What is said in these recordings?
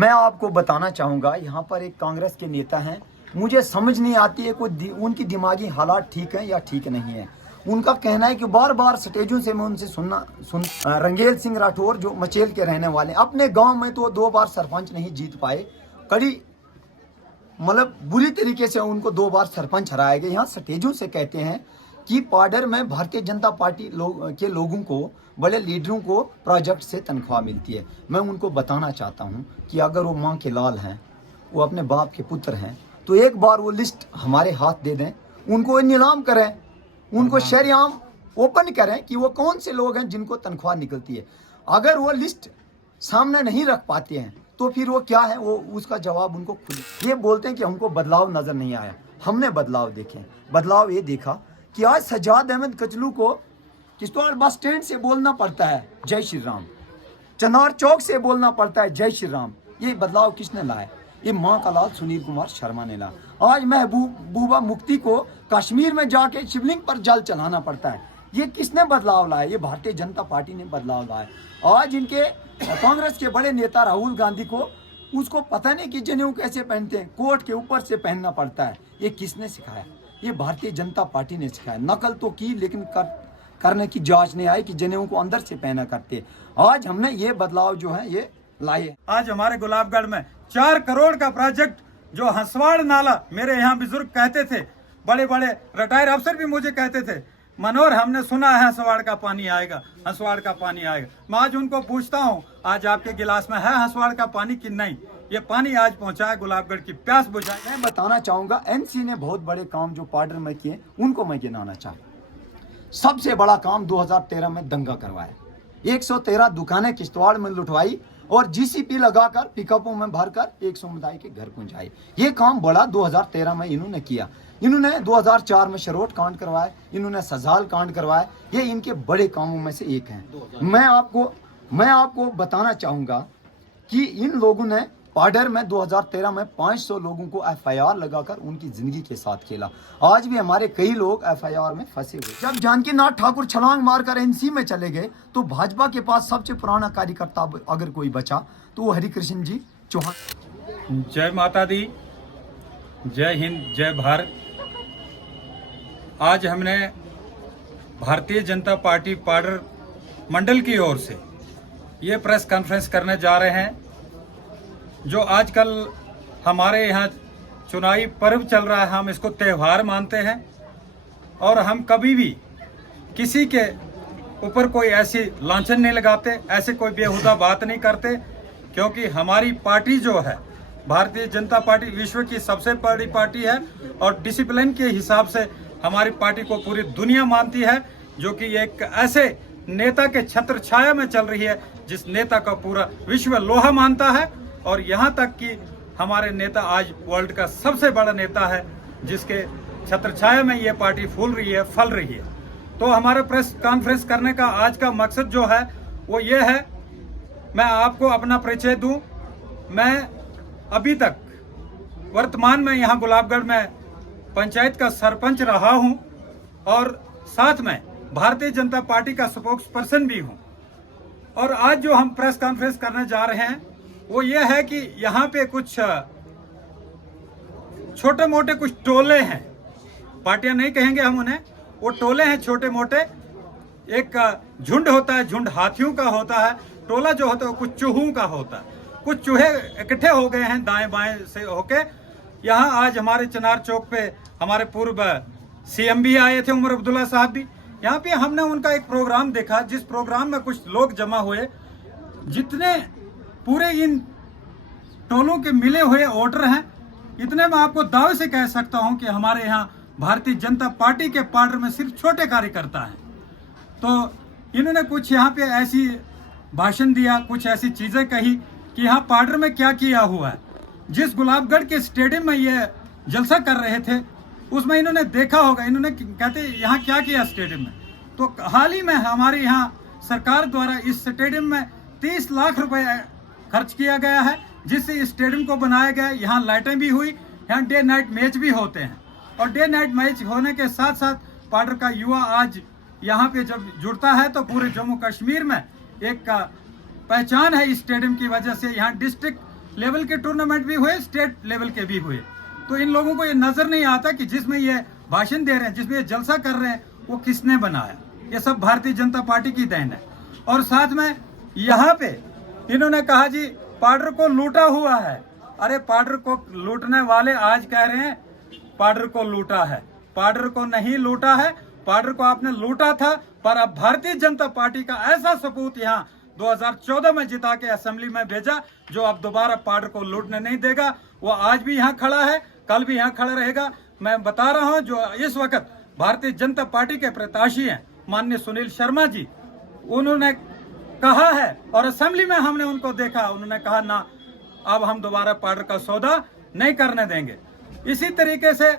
मैं आपको बताना चाहूँगा, यहाँ पर एक कांग्रेस के नेता हैं, मुझे समझ नहीं आती है कोई उनकी दिमागी हालात ठीक है या ठीक नहीं है। उनका कहना है कि बार बार स्टेजों से मैं उनसे रंगेल सिंह राठौर जो मचेल के रहने वाले, अपने गांव में तो 2 बार सरपंच नहीं जीत पाए, कड़ी मतलब बुरी तरीके से उनको 2 बार सरपंच हराए गए। यहाँ स्टेजों से कहते हैं कि पाडर में भारतीय जनता पार्टी के लोगों को, बड़े लीडरों को प्रोजेक्ट से तनख्वाह मिलती है। मैं उनको बताना चाहता हूँ कि अगर वो माँ के लाल हैं, वो अपने बाप के पुत्र हैं, तो एक बार वो लिस्ट हमारे हाथ दे दें, उनको नीलाम करें, उनको शरेआम ओपन करें कि वो कौन से लोग हैं जिनको तनख्वाह निकलती है। अगर वो लिस्ट सामने नहीं रख पाते हैं तो फिर वो क्या है, वो उसका जवाब उनको खुद। ये बोलते हैं कि हमको बदलाव नजर नहीं आया, हमने बदलाव देखे। बदलाव ये देखा कि आज सज्जाद अहमद कचलू को किश्तवाड़ बस स्टैंड से बोलना पड़ता है जय श्री राम, चनार चौक से बोलना पड़ता है जय श्री राम। ये बदलाव किसने लाया? ये माँ का लाल सुनील कुमार शर्मा ने लाया। आज महबूबा मुफ्ती को कश्मीर में जाके शिवलिंग पर जल चलाना पड़ता है। ये किसने बदलाव लाया? ये भारतीय जनता पार्टी ने बदलाव लाया। आज इनके कांग्रेस के बड़े नेता राहुल गांधी को उसको पता नहीं कि जनेऊ कैसे पहनते हैं, कोट के ऊपर से पहनना पड़ता है। ये किसने सिखाया? ये भारतीय जनता पार्टी ने सिखाया। नकल तो की लेकिन करने की जांच नहीं आई कि जनेऊ को अंदर से पहना करते। आज हमने ये बदलाव जो है ये लाए। आज हमारे गुलाबगढ़ में 4 करोड़ का प्रोजेक्ट, जो हंसवाड़ नाला, मेरे यहाँ बुजुर्ग कहते थे, बड़े बड़े रिटायर अफसर भी मुझे कहते थे, मनोहर हमने सुना है हंसवाड़ का पानी आएगा, हंसवाड़ का पानी आएगा। मैं आज उनको पूछता हूँ, आज आपके गिलास में है हंसवाड़ का पानी कि नहीं? ये पानी आज पहुंचा है, गुलाबगढ़ की प्यास बुझाए। मैं बताना चाहूंगा, एनसी ने बहुत बड़े काम जो पाडर में किए उनको मैं गिनाना चाहूँ। सबसे बड़ा काम 2013 में दंगा करवाया, 113 दुकानें किश्तवाड़ में लुटवाई और जीसीपी लगाकर पिकअपों में भरकर एक समुदाय के घर पहुंचाए। ये काम बड़ा 2013 में इन्होंने किया। इन्होंने 2004 में शरोट कांड करवाया, इन्होंने सजाल कांड करवाया। ये इनके बड़े कामों में से एक है। मैं आपको बताना चाहूंगा कि इन लोगों ने पाडर में 2013 में 500 लोगों को एफआईआर लगाकर उनकी जिंदगी के साथ खेला। आज भी हमारे कई लोग एफआईआर में फंसे हुए। जब जानकी नाथ ठाकुर छलांग मारकर एनसी में चले गए तो भाजपा के पास सबसे पुराना कार्यकर्ता अगर कोई बचा तो वो हरिकृष्ण जी चौहान। जय माता दी, जय हिंद, जय भारत। आज हमने भारतीय जनता पार्टी पाडर मंडल की ओर से ये प्रेस कॉन्फ्रेंस करने जा रहे हैं। जो आजकल हमारे यहाँ चुनावी पर्व चल रहा है, हम इसको त्यौहार मानते हैं और हम कभी भी किसी के ऊपर कोई ऐसी लांछन नहीं लगाते, ऐसे कोई बेहुदा बात नहीं करते, क्योंकि हमारी पार्टी जो है भारतीय जनता पार्टी विश्व की सबसे बड़ी पार्टी है और डिसिप्लिन के हिसाब से हमारी पार्टी को पूरी दुनिया मानती है, जो कि एक ऐसे नेता के छत्र छाया में चल रही है जिस नेता का पूरा विश्व लोहा मानता है। और यहाँ तक कि हमारे नेता आज वर्ल्ड का सबसे बड़ा नेता है जिसके छत्र छाया में ये पार्टी फूल रही है, फल रही है। तो हमारा प्रेस कॉन्फ्रेंस करने का आज का मकसद जो है वो ये है, मैं आपको अपना परिचय दूं। मैं अभी तक वर्तमान में यहाँ गुलाबगढ़ में पंचायत का सरपंच रहा हूँ और साथ में भारतीय जनता पार्टी का स्पोक्स पर्सन भी हूँ। और आज जो हम प्रेस कॉन्फ्रेंस करने जा रहे हैं वो ये है कि यहाँ पे कुछ छोटे मोटे कुछ टोले हैं, पार्टियां नहीं कहेंगे हम उन्हें, वो टोले हैं छोटे मोटे। एक झुंड होता है, झुंड हाथियों का होता है, टोला जो होता है वो कुछ चूहों का होता है। कुछ चूहे इकट्ठे हो गए हैं दाएं बाएं से होके। यहाँ आज हमारे चनार चौक पे हमारे पूर्व सीएम भी आए थे, उमर अब्दुल्ला साहब भी। यहाँ पे हमने उनका एक प्रोग्राम देखा, जिस प्रोग्राम में कुछ लोग जमा हुए, जितने पूरे इन टोलों के मिले हुए वोटर हैं, इतने में आपको दावे से कह सकता हूं कि हमारे यहाँ भारतीय जनता पार्टी के पाडर में सिर्फ छोटे कार्यकर्ता हैं। तो इन्होंने कुछ यहाँ पे ऐसी भाषण दिया, कुछ ऐसी चीजें कही कि यहाँ पाडर में क्या किया हुआ है। जिस गुलाबगढ़ के स्टेडियम में ये जलसा कर रहे थे उसमें इन्होंने देखा होगा, इन्होंने कहते यहाँ क्या किया स्टेडियम में। तो हाल ही में हमारे यहाँ सरकार द्वारा इस स्टेडियम में 30 लाख रुपए खर्च किया गया है, जिससे इस स्टेडियम को बनाया गया। यहाँ लाइटें भी हुई, यहाँ डे नाइट मैच भी होते हैं और डे नाइट मैच होने के साथ साथ पाडर का युवा आज यहाँ पे जब जुड़ता है तो पूरे जम्मू कश्मीर में एक पहचान है इस स्टेडियम की वजह से। यहाँ डिस्ट्रिक्ट लेवल के टूर्नामेंट भी हुए, स्टेट लेवल के भी हुए। तो इन लोगों को ये नजर नहीं आता कि जिसमें ये भाषण दे रहे हैं, जिसमें ये जलसा कर रहे हैं, वो किसने बनाया। ये सब भारतीय जनता पार्टी की देन है। और साथ में यहाँ पे इन्होंने कहा जी पाडर को लूटा हुआ है। अरे पाडर को लूटने वाले आज कह रहे हैं पाडर को लूटा है। पाडर को नहीं लूटा है, पाडर को आपने लूटा था, पर अब भारतीय जनता पार्टी का ऐसा सपूत यहाँ 2014 में जिता के असेंबली में भेजा जो अब दोबारा पाडर को लूटने नहीं देगा। वो आज भी यहाँ खड़ा है, कल भी यहाँ खड़ा रहेगा। मैं बता रहा हूँ जो इस वक्त भारतीय जनता पार्टी के प्रत्याशी हैं माननीय सुनील शर्मा जी, उन्होंने कहा है और असेंबली में हमने उनको देखा, उन्होंने कहा ना अब हम दोबारा पाडर का सौदा नहीं करने देंगे। इसी तरीके से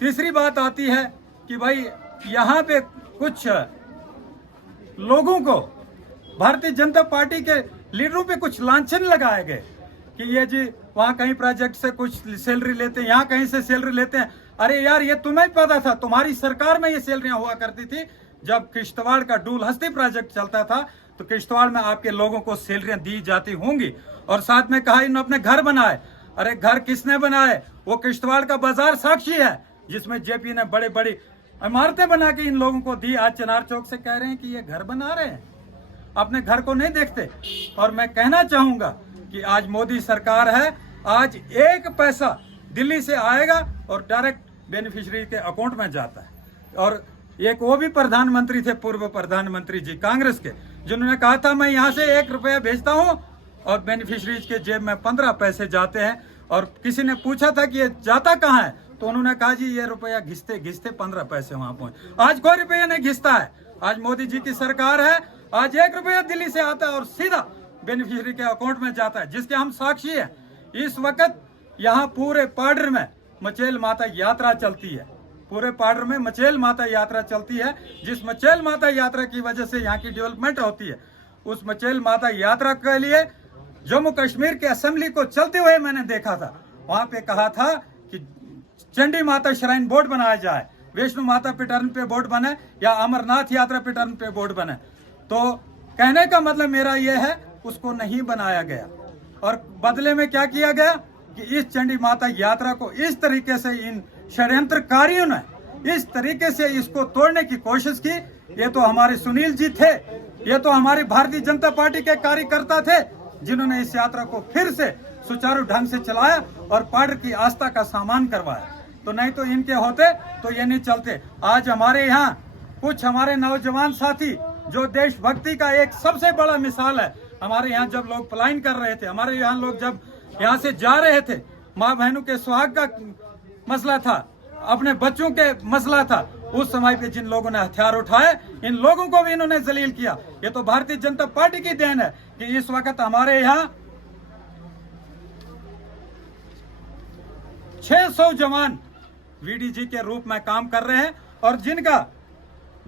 तीसरी बात आती है कि भाई यहाँ पे कुछ लोगों को भारतीय जनता पार्टी के लीडरों पे कुछ लांछन लगाए गए कि ये जी वहाँ कहीं प्रोजेक्ट से कुछ सैलरी लेते हैं, यहाँ कहीं से सैलरी लेते हैं। अरे यार ये तुम्हें पता था, तुम्हारी सरकार में ये सैलरियां हुआ करती थी। जब किश्तवाड़ का डूल हस्ती प्रोजेक्ट चलता था तो किश्तवाड़ में आपके लोगों को सैलरियां दी जाती होंगी। और साथ में कहा इन्होंने अपने घर बनाए। अरे घर किसने बनाए? वो किश्तवाड़ का बाजार साक्षी है जिसमें जेपी ने बड़े बड़ी इमारतें बना के इन लोगों को दी। आज चिनार चौक से कह रहे हैं कि ये घर बना रहे हैं, अपने घर को नहीं देखते। और मैं कहना चाहूंगा कि आज मोदी सरकार है, आज एक पैसा दिल्ली से आएगा और डायरेक्ट बेनिफिशियरी के अकाउंट में जाता है। और एक वो भी प्रधानमंत्री थे, पूर्व प्रधानमंत्री जी कांग्रेस के, जिन्होंने कहा था मैं यहाँ से 1 रुपया भेजता हूँ और बेनिफिशियरीज के जेब में 15 पैसे जाते हैं। और किसी ने पूछा था कि ये जाता कहाँ है, तो उन्होंने कहा जी ये रुपया घिसते घिसते 15 पैसे वहां पहुंचे। आज कोई रुपया नहीं घिसता है, आज मोदी जी की सरकार है। आज 1 रुपया दिल्ली से आता है और सीधा बेनिफिशियरी के अकाउंट में जाता है, जिसके हम साक्षी है। इस वक्त यहाँ पूरे पाडर में मचेल माता यात्रा चलती है, पूरे पाडर में मचेल माता यात्रा चलती है। जिस मचेल माता यात्रा की वजह से यहाँ की डेवलपमेंट होती है, उस मचेल माता यात्रा के लिए जम्मू कश्मीर के असेंबली को चलते हुए मैंने देखा था। वहां पे कहा था कि चंडी माता श्राइन बोर्ड बनाया जाए, वैष्णो माता पे टर्न पे बोर्ड बने या अमरनाथ यात्रा पे टर्न पे बोर्ड बने। तो कहने का मतलब मेरा यह है उसको नहीं बनाया गया। और बदले में क्या किया गया कि इस चंडी माता यात्रा को इस तरीके से इन षड्यंत्रकारियों ने इस तरीके से इसको तोड़ने की कोशिश की। ये तो हमारे सुनील जी थे, ये तो हमारी भारतीय जनता पार्टी के कार्यकर्ता थे जिन्होंने इस यात्रा को फिर से सुचारू ढंग से चलाया और पाडर की आस्था का सामान करवाया। तो नहीं तो इनके होते तो ये नहीं चलते। आज हमारे यहाँ कुछ हमारे नौजवान साथी जो देशभक्ति का एक सबसे बड़ा मिसाल है। हमारे यहाँ जब लोग पलायन कर रहे थे, हमारे यहाँ लोग जब यहाँ से जा रहे थे, माँ बहनों के सुहाग का मसला था, अपने बच्चों के मसला था, उस समय पे जिन लोगों ने हथियार उठाए इन लोगों को भी इन्होंने जलील किया। ये तो भारतीय जनता पार्टी की देन है कि इस वक्त हमारे यहाँ 600 जवान वीडीजी के रूप में काम कर रहे हैं और जिनका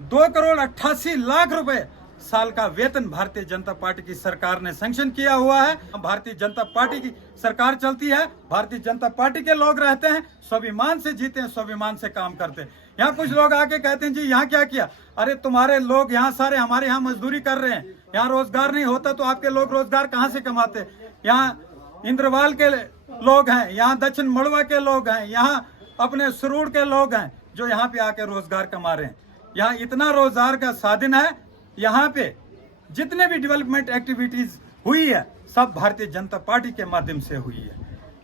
2,88,00,000 रुपए साल का वेतन भारतीय जनता पार्टी की सरकार ने सैंक्शन किया हुआ है। भारतीय जनता पार्टी की सरकार चलती है, भारतीय जनता पार्टी के लोग रहते हैं, स्वाभिमान से जीते हैं, स्वाभिमान से काम करते हैं। यहाँ कुछ लोग आके कहते हैं जी यहाँ क्या किया। अरे तुम्हारे लोग यहाँ सारे हमारे यहाँ मजदूरी कर रहे हैं, यहाँ रोजगार नहीं होता तो आपके लोग रोजगार कहाँ से कमाते। यहाँ इंद्रवाल के लोग हैं, यहाँ दक्षिण मड़वा के लोग हैं, यहाँ अपने सुरूर के लोग हैं जो यहाँ पे आके रोजगार कमा रहे हैं। यहाँ इतना रोजगार का साधन है। यहाँ पे जितने भी डेवलपमेंट एक्टिविटीज हुई है सब भारतीय जनता पार्टी के माध्यम से हुई है।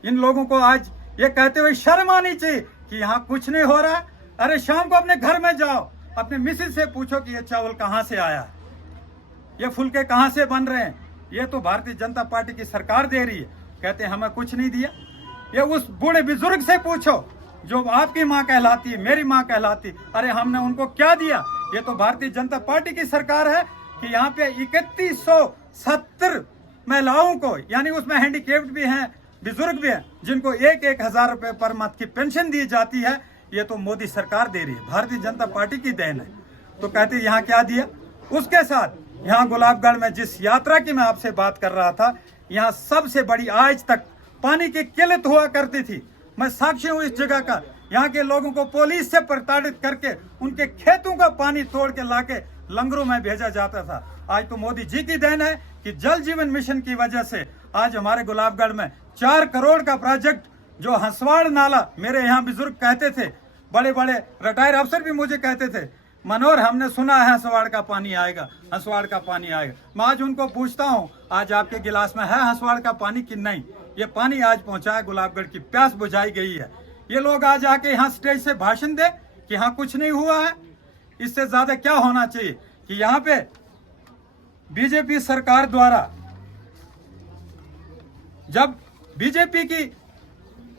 इन लोगों को आज ये कहते हुए शर्म आनी चाहिए कि यहाँ कुछ नहीं हो रहा। अरे शाम को अपने घर में जाओ, अपने मिसेज से पूछो कि ये चावल कहाँ से आया है, ये फुलके कहाँ से बन रहे हैं। ये तो भारतीय जनता पार्टी की सरकार दे रही है, कहते हैं हमें कुछ नहीं दिया। ये उस बूढ़े बुजुर्ग से पूछो जो आपकी माँ कहलाती है, मेरी माँ कहलाती, अरे हमने उनको क्या दिया। ये तो भारतीय जनता पार्टी की सरकार है कि यहाँ पे 3170 महिलाओं को, यानी उसमें हैंडीकेप्ड भी हैं, बुजुर्ग भी हैं, जिनको 1,000 रुपए पर मंथ की पेंशन दी जाती है। ये तो मोदी सरकार दे रही है, भारतीय जनता पार्टी की देन है। तो कहते यहाँ क्या दिया। उसके साथ यहाँ गुलाबगढ़ में जिस यात्रा की मैं आपसे बात कर रहा था, यहाँ सबसे बड़ी आज तक पानी की किल्लत हुआ करती थी। मैं साक्षी हूँ इस जगह का। यहाँ के लोगों को पुलिस से प्रताड़ित करके उनके खेतों का पानी तोड़ के लाके लंगरों में भेजा जाता था। आज तो मोदी जी की देन है कि जल जीवन मिशन की वजह से आज हमारे गुलाबगढ़ में 4 करोड़ का प्रोजेक्ट, जो हंसवाड़ नाला, मेरे यहाँ बुजुर्ग कहते थे, बड़े बड़े रिटायर अफसर भी मुझे कहते थे, मनोहर हमने सुना है हंसवाड़ का पानी आएगा, हंसवाड़ का पानी आएगा। मैं आज उनको पूछता हूँ, आज आपके गिलास में है हंसवाड़ का पानी कि नहीं? ये पानी आज पहुंचा है, गुलाबगढ़ की प्यास बुझाई गई है। ये लोग आज आके यहाँ स्टेज से भाषण दे कि यहाँ कुछ नहीं हुआ है। इससे ज्यादा क्या होना चाहिए कि यहाँ पे बीजेपी सरकार द्वारा, जब बीजेपी की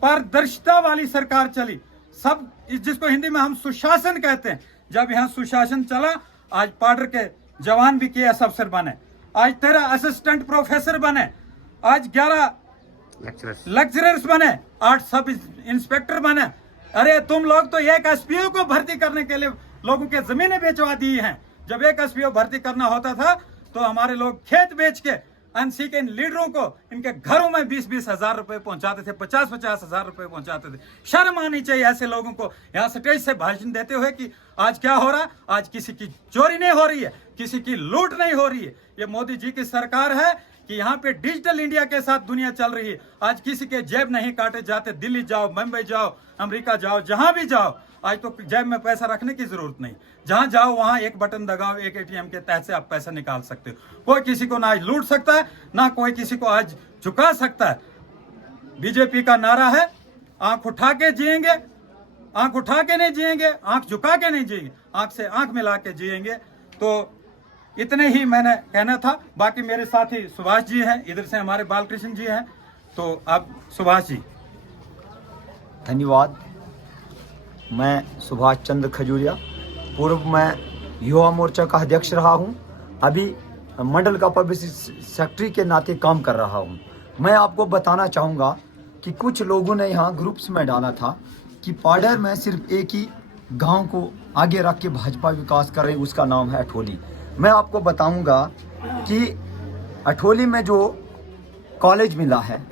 पारदर्शिता वाली सरकार चली, सब जिसको हिंदी में हम सुशासन कहते हैं, जब यहाँ सुशासन चला, आज पाडर के जवान भी केएस अफसर बने, आज 13 असिस्टेंट प्रोफेसर बने, आज 11 लेक्चरर्स बने, 8 सब इंस्पेक्टर बने। अरे तुम लोग तो एक एसपीओ को भर्ती करने के लिए लोगों के जमीनें बेचवा दी हैं। जब एक एसपीओ भर्ती करना होता था तो हमारे लोग खेत बेच के एनसी के लीडरों को इनके घरों में 20-20 हजार रुपए पहुंचाते थे, 50-50 हजार रुपए पहुंचाते थे। शर्म आनी चाहिए ऐसे लोगों को यहाँ स्टेज से भाषण देते हुए कि आज क्या हो रहा है। आज किसी की चोरी नहीं हो रही है, किसी की लूट नहीं हो रही है। ये मोदी जी की सरकार है कि यहाँ पे डिजिटल इंडिया के साथ दुनिया चल रही है। आज किसी के जेब नहीं काटे जाते। दिल्ली जाओ, मुंबई जाओ, अमेरिका जाओ, जहां भी जाओ, आज तो जेब में पैसा रखने की जरूरत नहीं। जहां जाओ वहां एक बटन दबाओ, एक एटीएम के तहत से आप पैसा निकाल सकते हो। कोई किसी को ना आज लूट सकता है, ना कोई किसी को आज झुका सकता है। बीजेपी का नारा है, आंख उठा के जिएंगे, आंख उठा के नहीं जिएंगे, आंख झुका के नहीं जिएंगे, आंख से आंख मिला के जिएंगे। तो इतने ही मैंने कहना था। बाकी मेरे साथी सुभाष जी हैं, इधर से हमारे बालकृष्ण जी हैं। तो अब सुभाष जी। धन्यवाद। मैं सुभाष चंद्र खजूरिया, पूर्व मैं युवा मोर्चा का अध्यक्ष रहा हूं, अभी मंडल का पब्लिसिटी सेक्रेटरी के नाते काम कर रहा हूं। मैं आपको बताना चाहूँगा कि कुछ लोगों ने यहाँ ग्रुप्स में डाला था कि पाडर में सिर्फ एक ही गांव को आगे रख के भाजपा विकास कर रही, उसका नाम है अठोली। मैं आपको बताऊंगा कि अठोली में जो कॉलेज मिला है,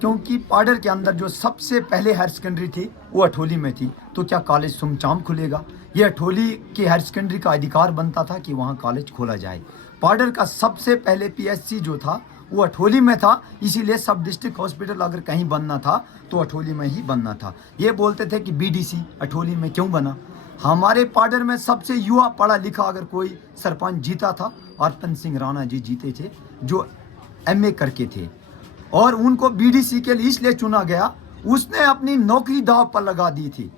क्योंकि पाडर के अंदर जो सबसे पहले हायर सेकेंडरी थी वो अठोली में थी, तो क्या कॉलेज सुमचाम खुलेगा? ये अठोली के हायर सेकेंडरी का अधिकार बनता था कि वहाँ कॉलेज खोला जाए। पाडर का सबसे पहले पीएचसी जो था वो अठोली में था, इसीलिए सब डिस्ट्रिक्ट हॉस्पिटल अगर कहीं बनना था तो अठोली में ही बनना था। ये बोलते थे कि बीडीसी अठोली में क्यों बना। हमारे पाडर में सबसे युवा पढ़ा लिखा अगर कोई सरपंच जीता था, अर्पण सिंह राणा जी जीते थे, जो एमए करके थे, और उनको बीडीसी के लिए इसलिए चुना गया, उसने अपनी नौकरी दाव पर लगा दी थी।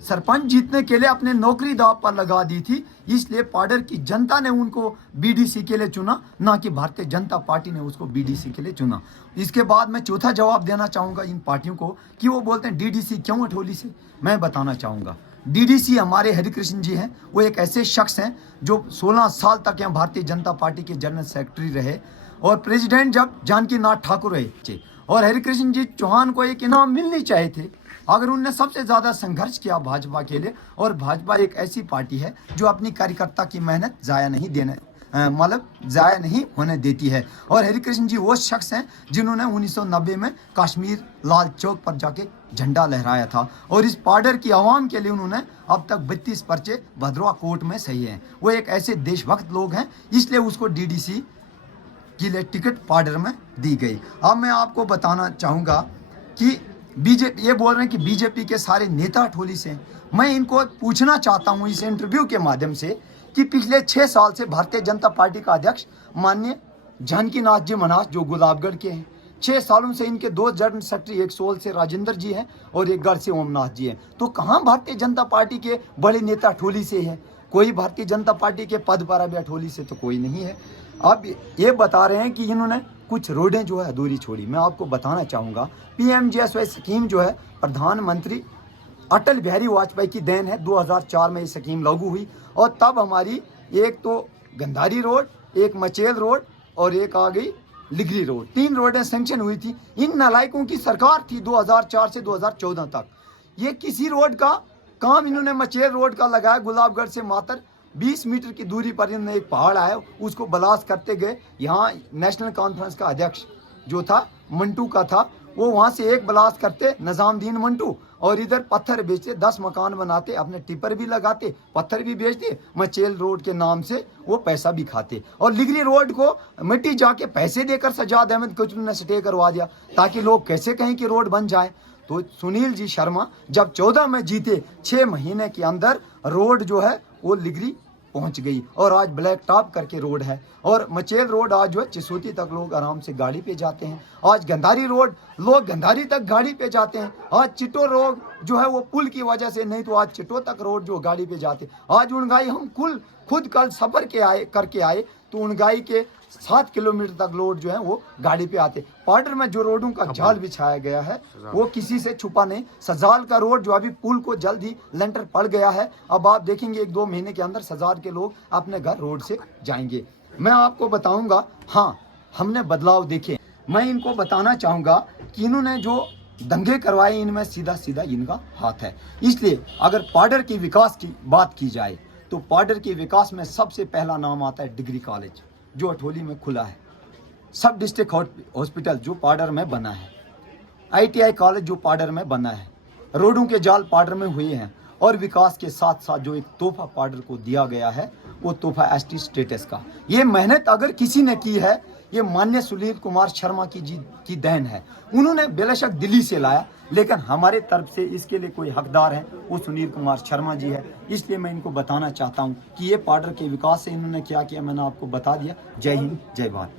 सरपंच जीतने के लिए अपने नौकरी दाव पर लगा दी थी, इसलिए पाडर की जनता ने उनको बीडीसी के लिए चुना, ना कि भारतीय जनता पार्टी ने उसको बीडीसी के लिए चुना। इसके बाद मैं चौथा जवाब देना चाहूँगा इन पार्टियों को कि वो बोलते हैं डीडीसी क्यों अठोली से। मैं बताना चाहूँगा, डीडीसी हमारे हरिकृष्ण जी हैं, वो एक ऐसे शख्स हैं जो 16 साल तक यहाँ भारतीय जनता पार्टी के जनरल सेक्रेटरी रहे, और प्रेसिडेंट जब जानकी नाथ ठाकुर रहे, और हरिकृष्ण जी चौहान को एक इनाम मिलनी चाहिए थे अगर उनने सबसे ज़्यादा संघर्ष किया भाजपा के लिए। और भाजपा एक ऐसी पार्टी है जो अपनी कार्यकर्ता की मेहनत ज़ाया नहीं देने ज़ाया नहीं होने देती है। और हरिकृष्ण जी वो शख्स हैं जिन्होंने 1990 में कश्मीर लाल चौक पर जाके झंडा लहराया था, और इस पाडर की आवाम के लिए उन्होंने अब तक 32 पर्चे भद्रवा कोर्ट में सही हैं। वो एक ऐसे देशभक्त लोग हैं, इसलिए उसको डीडीसी के लिए टिकट पाडर में दी गई। अब मैं आपको बताना चाहूँगा कि बीजेपी ये बोल रहे हैं कि बीजेपी के सारे नेता अठोली से। मैं इनको पूछना चाहता हूँ इस इंटरव्यू के माध्यम से कि पिछले 6 साल से भारतीय जनता पार्टी का अध्यक्ष माननीय जानकी नाथ जी मनास जो गुलाबगढ़ के हैं, 6 सालों से इनके 2 जनरल सेक्रेटरी, एक सोल से राजेंद्र जी हैं और एक गढ़ से ओमनाथ जी हैं। तो कहाँ भारतीय जनता पार्टी के बड़े नेता अठोली से है? कोई भारतीय जनता पार्टी के पद पर अभी अठोली से तो कोई नहीं है। अब ये बता रहे हैं कि इन्होंने कुछ रोडें जो है अधूरी छोड़ी। मैं आपको बताना चाहूँगा पीएमजीएसवाई स्कीम जो है प्रधानमंत्री अटल बिहारी वाजपेयी की देन है। 2004 में ये स्कीम लागू हुई, और तब हमारी एक तो गंधारी रोड, एक मचेल रोड और एक आ गई लिगरी रोड, 3 रोडें सेंक्शन हुई थी। इन नालायकों की सरकार थी 2004 से 2014 तक। ये किसी रोड का काम इन्होंने मचेल रोड का लगाया, गुलाबगढ़ से मात्र 20 मीटर की दूरी पर इन्होंने एक पहाड़ आया, उसको ब्लास्ट करते गए। यहाँ नेशनल कॉन्फ्रेंस का अध्यक्ष जो था मंटू का था, वो वहाँ से एक ब्लास्ट करते निजामुद्दीन मंटू और इधर पत्थर बेचते, 10 मकान बनाते, अपने टिपर भी लगाते, पत्थर भी बेचते, मचेल रोड के नाम से वो पैसा भी खाते। और लिगरी रोड को मिट्टी जाके पैसे देकर सजाद अहमद कुचलू ने स्टे करवा दिया ताकि लोग कैसे कहें कि रोड बन जाए। तो सुनील जी शर्मा जब 14 में जीते, 6 महीने के अंदर रोड जो है वो लिगरी पहुंच गई और आज ब्लैक टॉप करके रोड है। और मचेल रोड आज जो है चिसोती तक लोग आराम से गाड़ी पे जाते हैं। आज गंधारी रोड लोग गंधारी तक गाड़ी पे जाते हैं। आज चिट्टो रोड जो है वो पुल की वजह से, नहीं तो आज चिट्टो तक रोड जो गाड़ी पे जाते। आज उनगाई हम खुद कल सफर करके आए तो उनगाई के 7 किलोमीटर तक लोग जो है वो गाड़ी पे आते। पाडर में जो रोडों का जाल बिछाया गया है वो किसी से छुपा नहीं। सजाल का रोड जो अभी पुल को जल्द ही लेंटर पड़ गया है, अब आप देखेंगे 1-2 महीने के अंदर सजाल के लोग अपने घर रोड से जाएंगे। मैं आपको बताऊंगा, हाँ हमने बदलाव देखे। मैं इनको बताना चाहूंगा कि इन्होंने जो दंगे करवाए इनमें सीधा सीधा इनका हाथ है। इसलिए अगर पाडर के विकास की बात की जाए तो पाडर के विकास में सबसे पहला नाम आता है डिग्री कॉलेज जो अठोली में खुला है, सब डिस्ट्रिक्ट हॉस्पिटल जो पाडर में बना है, ITI कॉलेज जो पाडर में बना है, रोडों के जाल पाडर में हुए हैं। और विकास के साथ साथ जो एक तोहफा पाडर को दिया गया है वो तोहफा ST स्टेटस का। ये मेहनत अगर किसी ने की है, ये माननीय सुनील कुमार शर्मा की देन है। उन्होंने बेशक दिल्ली से लाया, लेकिन हमारे तरफ से इसके लिए कोई हकदार है वो सुनील कुमार शर्मा जी है। इसलिए मैं इनको बताना चाहता हूँ कि ये पाडर के विकास से इन्होंने क्या किया मैंने आपको बता दिया। जय हिंद, जय भारत।